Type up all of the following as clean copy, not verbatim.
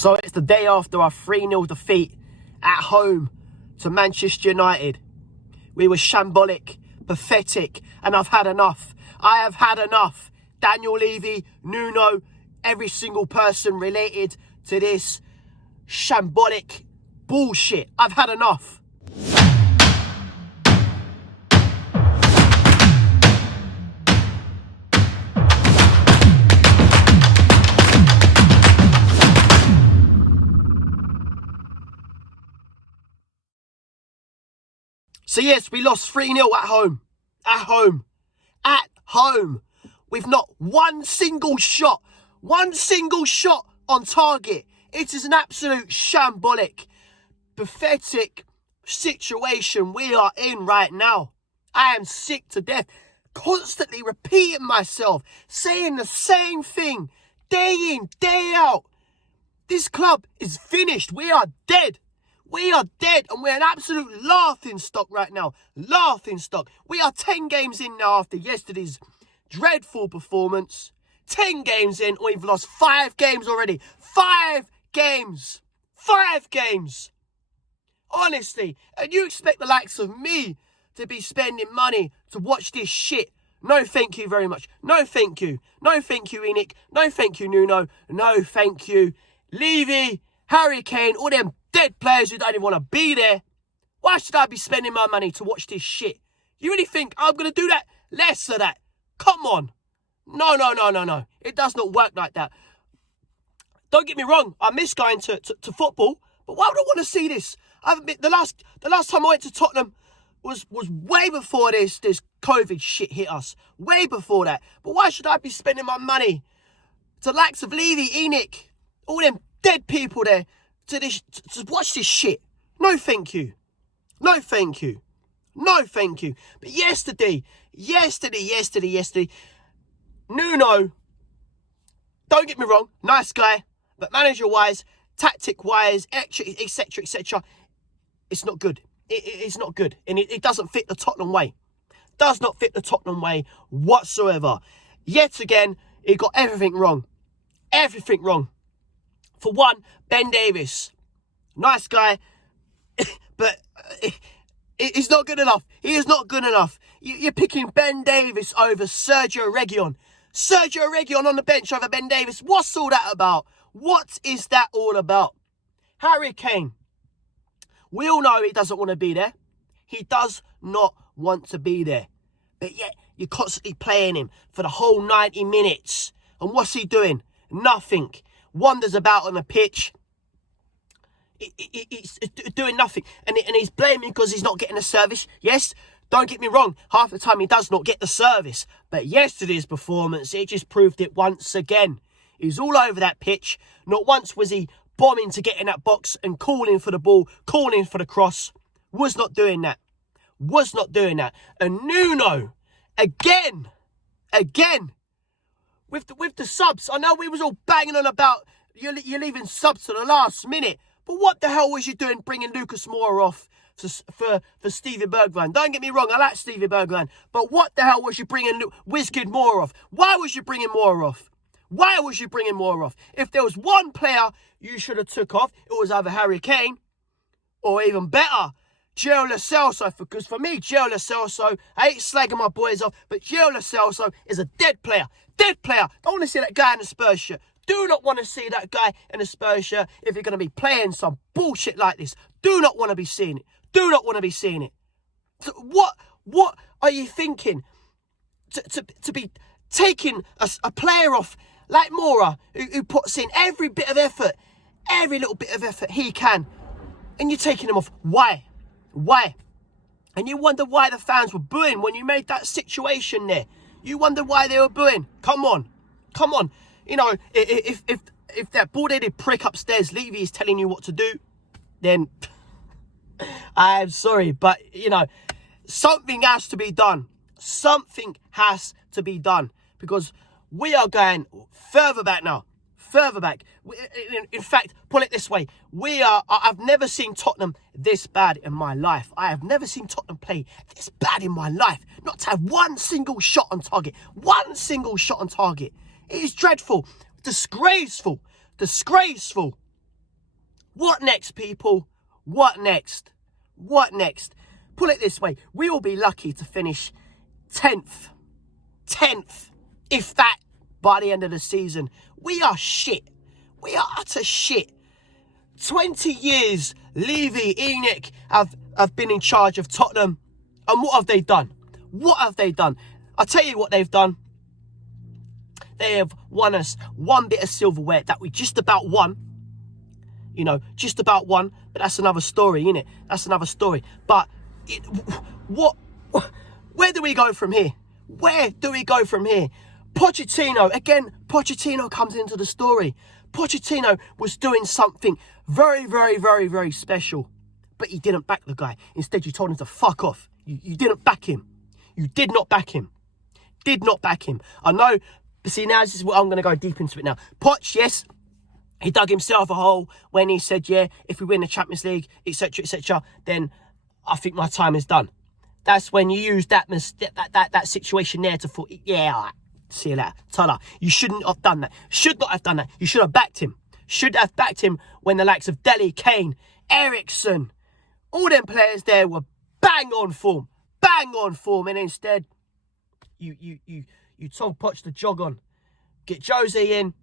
So it's the day after our 3-0 defeat at home to Manchester United. We were shambolic, pathetic, and I've had enough. I have had enough. Daniel Levy, Nuno, every single person related to this shambolic bullshit. I've had enough. So yes, we lost 3-0 at home. At home. At home. With not one single shot on target. It is an absolute shambolic, pathetic situation we are in right now. I am sick to death. Constantly repeating myself. Saying the same thing. Day in, day out. This club is finished. We are dead. We are dead and we're an absolute laughing stock right now. Laughing stock. We are 10 games in now after yesterday's dreadful performance. 10 games in, we've lost 5 games already. 5 games. 5 games. Honestly, and you expect the likes of me to be spending money to watch this shit? No, thank you very much. No, thank you. No, thank you, Enoch. No, thank you, Nuno. No, thank you, Levy, Harry Kane, all them dead players who don't even want to be there. Why should I be spending my money to watch this shit? You really think I'm going to do that? Less of that. Come on. No. It does not work like that. Don't get me wrong. I miss going to football. But why would I want to see this? I haven't been, the last time I went to Tottenham was way before this COVID shit hit us. Way before that. But why should I be spending my money to the likes of Levy, Enoch, all them dead people there, to watch this shit? No, thank you. No, thank you. No, thank you. But yesterday, Nuno, don't get me wrong, nice guy, but manager-wise, tactic-wise, etc., it's not good. It's not good. And it doesn't fit the Tottenham way. Does not fit the Tottenham way whatsoever. Yet again, he got everything wrong. Everything wrong. For one, Ben Davies. Nice guy, but he's not good enough. He is not good enough. You're picking Ben Davies over Sergio Reguilon. Sergio Reguilon on the bench over Ben Davies. What's all that about? What is that all about? Harry Kane. We all know he doesn't want to be there. He does not want to be there. But yet, you're constantly playing him for the whole 90 minutes. And what's he doing? Nothing. Wanders about on the pitch. He's doing nothing. And he's blaming because he's not getting the service. Yes, don't get me wrong. Half the time he does not get the service. But yesterday's performance, it just proved it once again. He's all over that pitch. Not once was he bombing to get in that box and calling for the ball, calling for the cross. Was not doing that. Was not doing that. And Nuno, again, with the subs. I know we was all banging on about you're leaving subs to the last minute. But what the hell was you doing bringing Lucas Moura off for Stevie Bergwijn? Don't get me wrong, I like Stevie Bergwijn. But what the hell was you bringing Wizkid Moura off? Why was you bringing Moura off? Why was you bringing Moura off? If there was one player you should have took off, it was either Harry Kane or even better, Gio Lo Celso. Because for me, Gio Lo Celso, I ain't slagging my boys off, but Gio Lo Celso is a dead player. Dead player. Don't want to see that guy in the Spurs shirt. Do not want to see that guy in a Spurs shirt if you're going to be playing some bullshit like this. Do not want to be seeing it. Do not want to be seeing it. So what are you thinking? To be taking a player off like Moura, who puts in every bit of effort, every little bit of effort he can, and you're taking him off. Why? Why? And you wonder why the fans were booing when you made that situation there. You wonder why they were booing. Come on. Come on. You know, if that bald-headed prick upstairs, Levy, is telling you what to do, then I'm sorry. But, you know, something has to be done. Something has to be done. Because we are going further back now. Further back. In fact, put it this way. I've never seen Tottenham this bad in my life. I have never seen Tottenham play this bad in my life. Not to have one single shot on target. One single shot on target. It is dreadful. Disgraceful. Disgraceful. What next, people? What next? What next? Put it this way. We will be lucky to finish 10th. 10th. If that, by the end of the season. We are shit. We are utter shit. 20 years, Levy, Enoch have been in charge of Tottenham. And what have they done? What have they done? I'll tell you what they've done. They have won us one bit of silverware that we just about won. You know, just about won. But that's another story, innit? That's another story. But where do we go from here? Where do we go from here? Pochettino, again, Pochettino comes into the story. Pochettino was doing something very, very, very, very special. But he didn't back the guy. Instead, you told him to fuck off. You didn't back him. You did not back him. Did not back him. I know, but see, now this is what I'm going to go deep into it now. Poch, yes, he dug himself a hole when he said, yeah, if we win the Champions League, etc., then I think my time is done. That's when you use that situation there to thought, yeah, all right, see you later. Ta-da. You shouldn't have done that. Should not have done that. You should have backed him. Should have backed him when the likes of Dele, Kane, Ericsson, all them players there were bang on form. Bang on form. And instead, you told Poch to jog on. Get Jose in.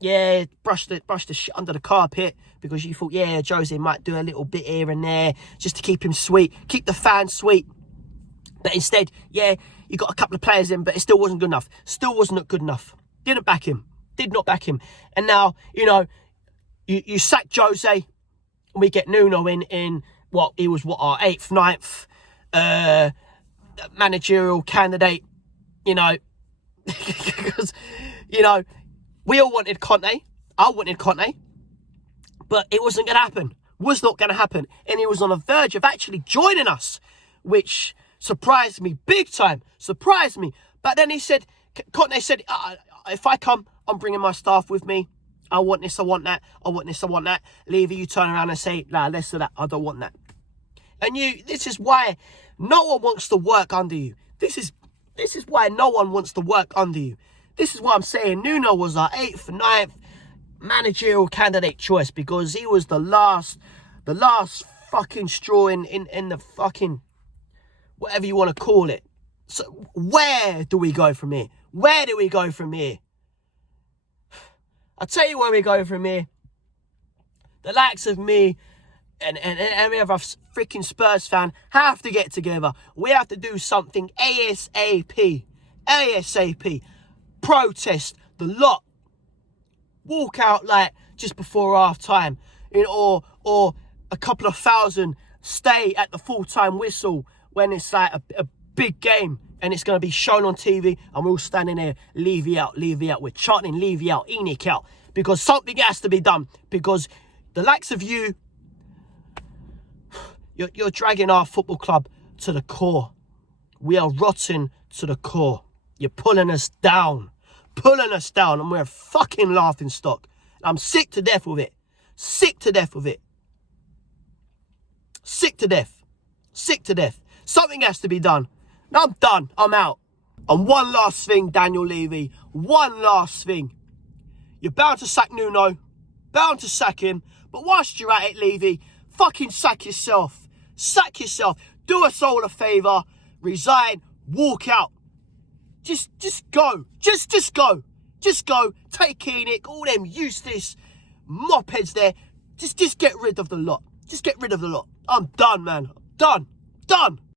Yeah, brush the shit under the carpet because you thought, yeah, Jose might do a little bit here and there just to keep him sweet, keep the fans sweet. But instead, yeah, you got a couple of players in, but it still wasn't good enough. Still wasn't good enough. Didn't back him. Did not back him. And now, you know, you sack Jose and we get Nuno in what, he was our 8th, 9th managerial candidate, you know, because, you know, we all wanted Conte. I wanted Conte. But it wasn't going to happen. Was not going to happen. And he was on the verge of actually joining us, which surprised me big time. Surprised me. But then Conte said, if I come, I'm bringing my staff with me. I want this, I want that. I want this, I want that. Levy, you turn around and say, nah, less of that. I don't want that. And this is why no one wants to work under you. This is why no one wants to work under you. This is why I'm saying Nuno was our 8th, 9th managerial candidate choice, because he was the last fucking straw in the fucking whatever you want to call it. So where do we go from here? Where do we go from here? I'll tell you where we go from here. The likes of me and every other freaking Spurs fan have to get together. We have to do something ASAP. ASAP. Protest the lot. Walk out like just before half time. You know, or a couple of thousand stay at the full-time whistle when it's like a big game and it's going to be shown on TV and we're all standing there, Levy out, Levy out. We're chanting Levy out, Enoch out. Because something has to be done. Because the likes of you're dragging our football club to the core. We are rotten to the core. You're pulling us down. Pulling us down. And we're a fucking laughing stock. I'm sick to death with it. Sick to death with it. Sick to death. Sick to death. Something has to be done. Now I'm done. I'm out. And one last thing, Daniel Levy. One last thing. You're bound to sack Nuno. Bound to sack him. But whilst you're at it, Levy, fucking sack yourself. Sack yourself. Do us all a favour. Resign. Walk out. Just go. Just go. Just go. Take Enoch. All them useless mopheads there. Just get rid of the lot. Just get rid of the lot. I'm done, man. Done. Done.